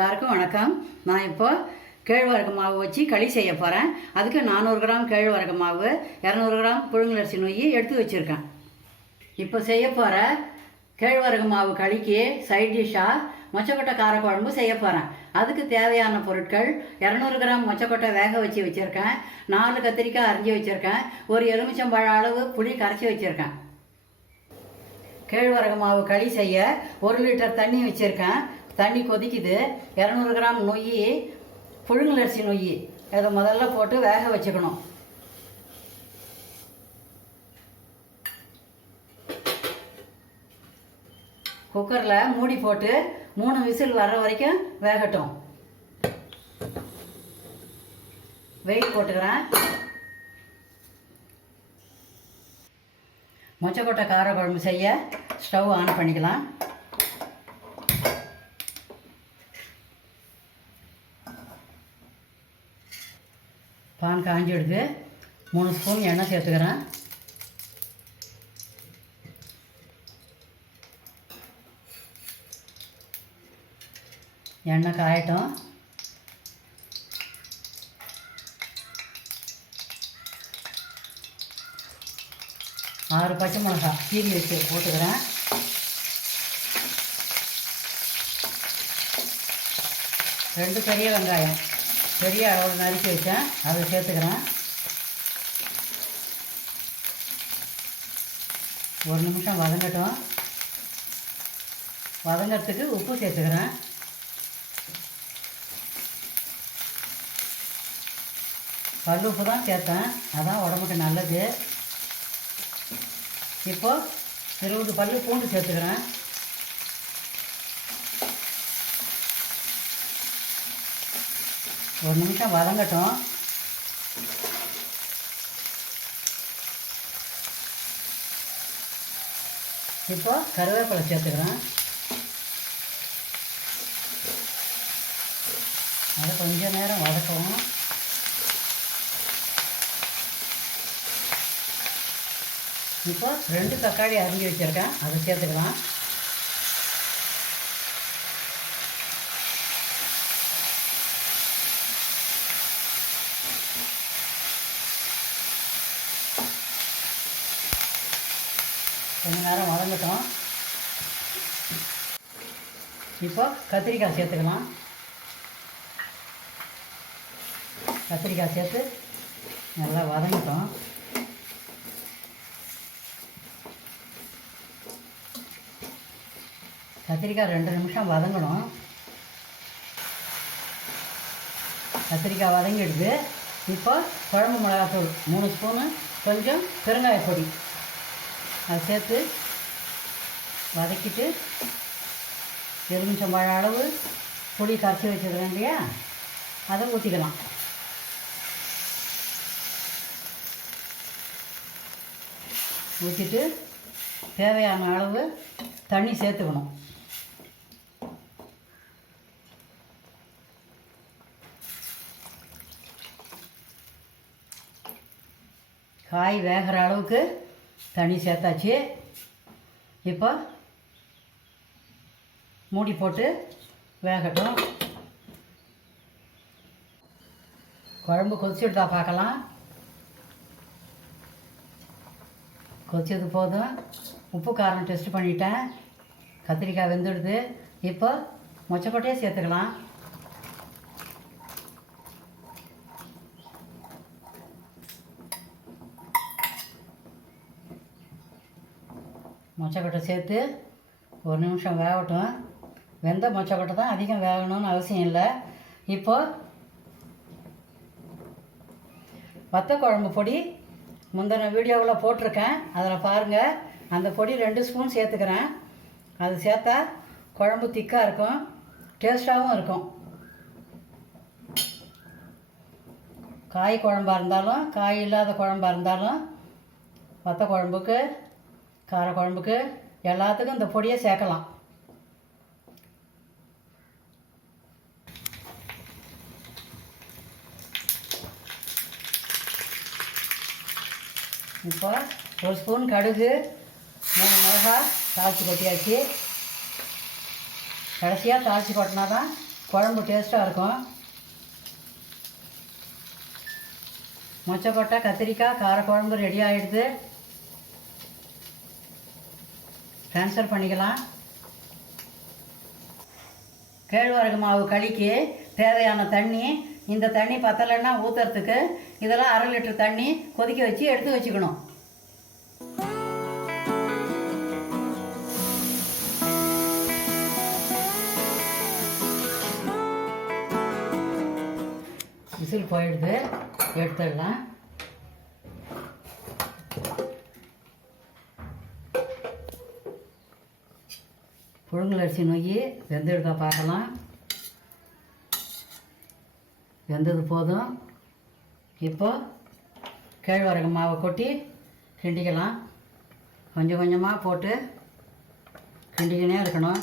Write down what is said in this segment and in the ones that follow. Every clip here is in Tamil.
எல்லாருக்கும் வணக்கம். நான் இப்போ கேழ்வரகு மாவு வச்சு களி செய்ய போகிறேன் அதுக்கு நானூறு கிராம் கேழ்வரகு மாவு இரநூறு கிராம் புழுங்கலரிசி நொய் எடுத்து வச்சுருக்கேன். இப்போ செய்ய போகிற கேழ்வரகு மாவு களிக்கு சைட் டிஷ்ஷாக மொச்சக்கொட்டை காரக்குழம்பு செய்ய போகிறேன் அதுக்கு தேவையான பொருட்கள் இரநூறு கிராம் மொச்சக்கொட்டை வேக வச்சு வச்சுருக்கேன். நாலு கத்திரிக்காய் அரிஞ்சு வச்சுருக்கேன். ஒரு எலுமிச்சம்பழம் அளவு புளி கரைச்சி வச்சுருக்கேன். கேழ்வரகு மாவு களி செய்ய ஒரு லிட்டர் தண்ணி வச்சுருக்கேன். தண்ணி கொதிக்குது. இரநூறு கிராம் நொய் புழுங்கலரிசி நொய் இதை முதல்ல போட்டு வேக வச்சுக்கணும். குக்கரில் மூடி போட்டு மூணு விசில் வர்ற வரைக்கும் வேகட்டும். வெயிட் போட்டுக்கிறேன். மொச்சக்கொட்டை காரக்குழம்பு செய்ய ஸ்டவ் ஆன் பண்ணிக்கலாம். பான் காஞ்சிடுது மூணு ஸ்பூன் எண்ணெய் சேர்த்துக்கிறேன். எண்ணெய் காயட்டும். ஆறு பச்சை மிளகா கீரி வச்சு போட்டுக்கிறேன். ரெண்டு பெரிய வெங்காயம். பெரிய அளவில் நறுக்கி வச்சேன். அதை சேர்த்துக்கிறேன். ஒரு நிமிஷம் வதங்கட்டும். வதங்கிறதுக்கு உப்பு சேர்த்துக்கிறேன். கல் உப்பு தான் சேர்த்தேன். அதான் உடம்புக்கு நல்லது. இப்போது இருபது பல்லு பூண்டு சேர்த்துக்கிறேன். ஒரு நிமிஷம் வதங்கட்டும். இப்போ கருவேப்பிலை சேர்த்துக்கிறேன். அதை கொஞ்ச நேரம் வதக்கவும். இப்போ ரெண்டு தக்காளி அரிஞ்சு வச்சுருக்கேன். அதை சேர்த்துக்கலாம். கொஞ்ச நேரம் வதங்கட்டும். இப்போ கத்திரிக்காய் சேர்த்துக்கலாம். கத்திரிக்காய் சேர்த்து நல்லா வதங்கட்டும். கத்திரிக்காய் ரெண்டு நிமிஷம் வதங்கணும். கத்திரிக்காய் வதங்கிடுது. இப்போ குழம்பு மிளகாத்தூள் மூணு ஸ்பூனு கொஞ்சம் பெருங்காய பொடி அதை சேர்த்து வதக்கிட்டு எலுமிச்சம்பழ அளவு புளி கரைச்சி வச்சுருக்கேன் இல்லையா? அதை ஊற்றிக்கலாம் ஊற்றிட்டு தேவையான அளவு தண்ணி சேர்த்துக்கணும். காய் வேகிற அளவுக்கு தண்ணி சேர்த்தாச்சு. இப்போ மூடி போட்டு வேகட்டும். குழம்பு கொதிச்சுட்டா பார்க்கலாம். கொதிச்சது போதும். உப்பு காரம் டெஸ்ட் பண்ணிட்டேன். கத்திரிக்காய் வெந்துடுது. இப்போ மொச்சக்கொட்டையே சேர்த்துக்கலாம். மொச்சக்கொட்டை சேர்த்து ஒரு நிமிஷம் வேகட்டும். வெந்த மொச்சக்கொட்டை தான் அதிகம் வேகணும்னு அவசியம் இல்லை. இப்போது வத்த குழம்பு பொடி முந்தின வீடியோவில் போட்டிருக்கேன். அதில் பாருங்கள் அந்த பொடி ரெண்டு ஸ்பூன் சேர்த்துக்கிறேன். அது சேர்த்தா குழம்பு திக்காக இருக்கும் டேஸ்ட்டாகவும் இருக்கும். காய் குழம்பாக இருந்தாலும் காய் இல்லாத குழம்பா இருந்தாலும் வத்த குழம்புக்கு காரக்குழம்புக்கு எல்லாத்துக்கும் இந்த பொடியை சேர்க்கலாம். இப்போ ஒரு ஸ்பூன் கடுகு மூணு மிளகா தாளித்து கொட்டியாச்சு. கடைசியாக தாளித்து கொட்டினா தான் குழம்பு டேஸ்ட்டாக இருக்கும். மொச்சக்கொட்டை கத்திரிக்காய் காரக்குழம்பு ரெடி ஆகிடுது ட்ரான்ஸ்ஃபர் பண்ணிக்கலாம். கேழ்வரகு மாவு களிக்கு தேவையான தண்ணி இந்த தண்ணி பத்தலைன்னா ஊற்றுறதுக்கு இதெல்லாம் அரை லிட்டர் தண்ணி கொதிக்க வச்சு எடுத்து வச்சுக்கணும். விசில் போயிடுது. எடுத்துடலாம். புழுங்கல் அரிசி நொய் வெந்தெடுக்க பார்க்கலாம். வெந்தது போதும். இப்போ கேழ்வரகு மாவை கொட்டி கிண்டிக்கலாம். கொஞ்சம் கொஞ்சமாக போட்டு கிண்டிக்கினே இருக்கணும்.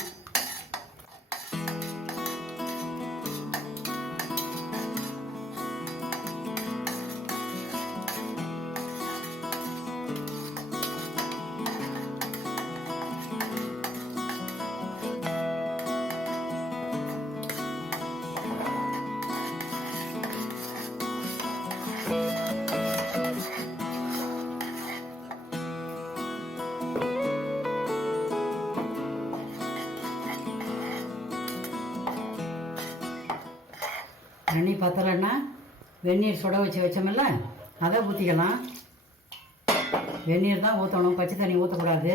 பத்தலைன்னா வெந்நீர் சுட வச்சு வச்சோமில்ல அதை ஊற்றிக்கலாம் வெந்நீர் தான் ஊற்றணும் பச்சை தண்ணி ஊற்றக்கூடாது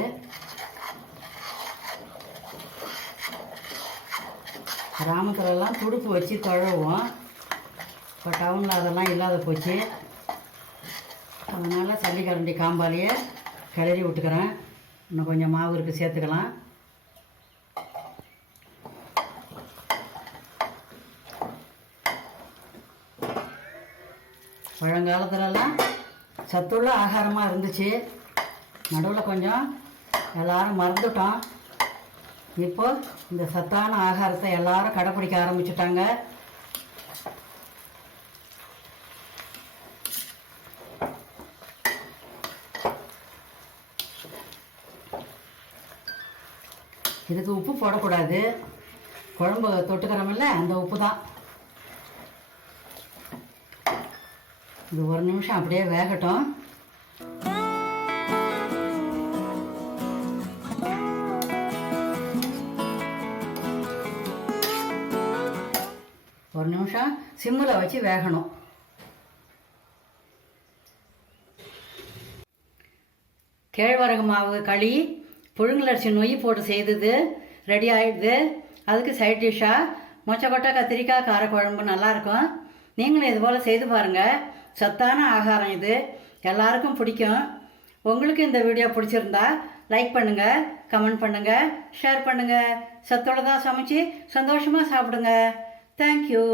கிராமத்துலலாம் துடுப்பு வச்சு தொழவும் இப்போ டவுனில் அதெல்லாம் இல்லாத போச்சு. அதனால் சல்லிக்கரண்டி காம்பாலேயே கிளறி விட்டுக்கிறேன். இன்னும் கொஞ்சம் மாவு இருக்குது சேர்த்துக்கலாம். பழங்காலத்துலலாம் சத்துள்ள ஆகாரமாக இருந்துச்சு. நடுவில் கொஞ்சம் எல்லாரும் மறந்துட்டோம். இப்போ இந்த சத்தான ஆகாரத்தை எல்லாரும் கடைப்பிடிக்க ஆரம்பிச்சிட்டாங்க. இதுக்கு உப்பு போடக்கூடாது. குழம்பு தொட்டுக்கிறோமில்ல அந்த உப்பு தான். இது ஒரு நிமிஷம் அப்படியே வேகட்டும். ஒரு நிமிஷம் சிம்மில் வச்சு வேகணும். கேழ்வரகு மாவு களி புழுங்கலரிசி நொய் போட்டு செய்தது ரெடி ஆகிடுது அதுக்கு சைட் டிஷ்ஷாக மொச்சக்கொட்டை கத்திரிக்காய் காரக்குழம்பு நல்லாயிருக்கும் நீங்களும் இது போல் செய்து பாருங்கள் சத்தான ஆகாரம் இது. எல்லாருக்கும் பிடிக்கும். உங்களுக்கு இந்த வீடியோ பிடிச்சிருந்தா லைக் பண்ணுங்கள் கமெண்ட் பண்ணுங்கள் ஷேர் பண்ணுங்கள் சத்துள்ளதாக சமைச்சு சந்தோஷமாக சாப்பிடுங்க. தேங்க்யூ